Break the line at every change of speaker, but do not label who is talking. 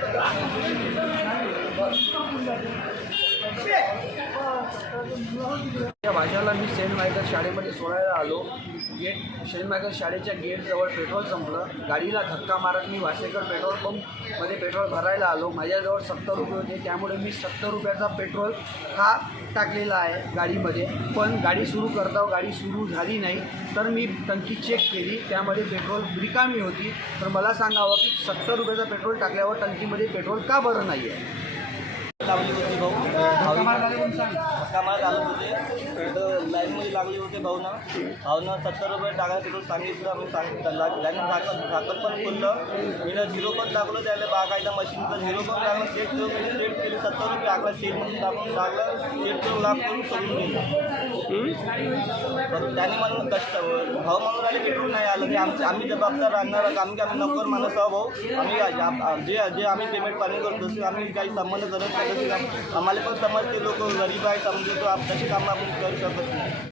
Thank you.
या भाज्याला मी Saint Michael शाळेमध्ये सोडायला आलो. गेट सेंट मायकल शाळेच्या गेटजवळ पेट्रोल संपलं. गाडीला धक्का मारत मी वासेकर पेट्रोल पंपमध्ये पेट्रोल भरायला आलो. माझ्याजवळ सत्तर रुपये होते. त्यामुळे मी सत्तर रुपयाचा पेट्रोल हा टाकलेला आहे गाडीमध्ये. पण गाडी सुरू करता गाडी सुरू झाली नाही. तर मी टंकी चेक केली. त्यामध्ये पेट्रोल रिकामी होती. तर मला सांगावं की सत्तर रुपयाचा पेट्रोल टाकल्यावर टंकीमध्ये पेट्रोल का बरं नाही आहे
कामाला झालं होते. तर लाईनमध्ये लागले होते भाऊना भाऊनं सत्तर रुपये टाकायला तिथून सांगितलं आम्ही सांगितलं लाईन झाकत झाकत पण खोललं. मी झिरो पण टाकलं त्याला बागायचा मशीनचं झिरो पण टाकलं सेट सेट केली सत्तर रुपये आकला म्हणून टाकून टाकलं सेट करून लाभ करून सोडून गेलं पण त्याने म्हणून कष्ट भाऊ म्हणून राहिले पेट्रोल नाही आलं की आमचं आम्ही जबाबदार राहणार आम्ही आम्ही नोकर माणूस आहो भाऊ आम्ही जे जे आम्ही पेमेंट पाणी करतो तसे आम्ही काही संबंध करत नाही आम्हाला पण समजते लोक गरीब आहे समजतो आप तशी कामं आपण करू शकत नाही.